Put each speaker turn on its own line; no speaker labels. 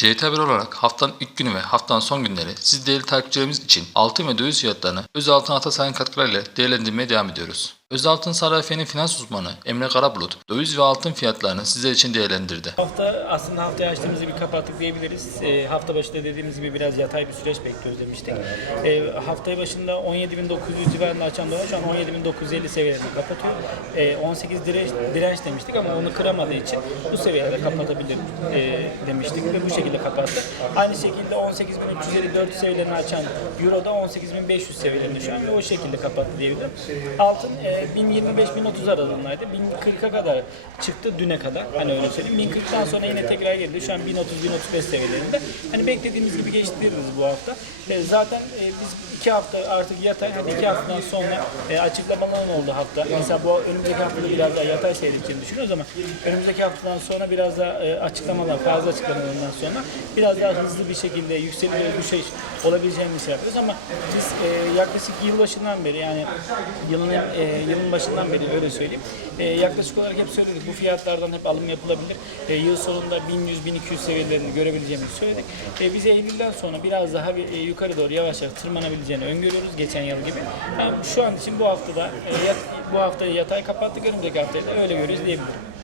CT1 olarak haftanın ilk günü ve haftanın son günleri siz değerli takipçilerimiz için altın ve döviz fiyatlarını Özaltın Atasay'ın katkılarıyla değerlendirmeye devam ediyoruz. Özaltın Sarrafiyye'nin finans uzmanı Emre Karabulut, döviz ve altın fiyatlarını sizler için değerlendirdi.
Hafta aslında haftayı açtığımızı bir kapattık diyebiliriz. E, hafta başında dediğimiz gibi biraz yatay bir süreç bekliyoruz demiştik. E, haftayı başında 17.900 civarında açan dolar şu an 17.950 seviyelerini kapatıyor. E, 18 direnç, direnç demiştik ama onu kıramadığı için bu seviyelerde kapatabilir e, demiştik ve bu şekilde kapattı. Aynı şekilde 18.354 seviyelerini açan Euro da 18.500 seviyelerinde şu an ve o şekilde kapattı diyebilirim. Altın e, 1025-1030 aralığındaydı. 1040'a kadar çıktı düne kadar. Hani öyle söyleyeyim. 1040'tan sonra yine tekrar geldi. Şu an 1030-1035 seviyelerinde. Hani beklediğimiz gibi geçti diyebiliriz bu hafta. E, zaten e, biz iki hafta artık yatay, hadi iki haftadan sonra e, açıklamaların oldu hafta. Mesela bu önümüzdeki haftada biraz daha yatay seyredeceğini düşünüyoruz ama önümüzdeki haftadan sonra biraz daha e, açıklamalar, fazla açıklamalarından sonra biraz daha hızlı bir şekilde yükseliş ve düşüş olabileceğini şey yapıyoruz ama biz e, yaklaşık yılbaşından beri yani yılın e, yılın başından beri öyle söyleyeyim. E, yaklaşık olarak hep söyledik bu fiyatlardan hep alım yapılabilir. E, yıl sonunda 1100-1200 seviyelerini görebileceğimizi söyledik. E, biz Eylül'den sonra biraz daha bir, e, yukarı doğru yavaş yavaş tırmanabileceğini öngörüyoruz geçen yıl gibi. Yani şu an için bu haftada e, yat- bu haftayı yatay kapattık önümüzdeki haftayı da öyle görüyoruz diyebilirim.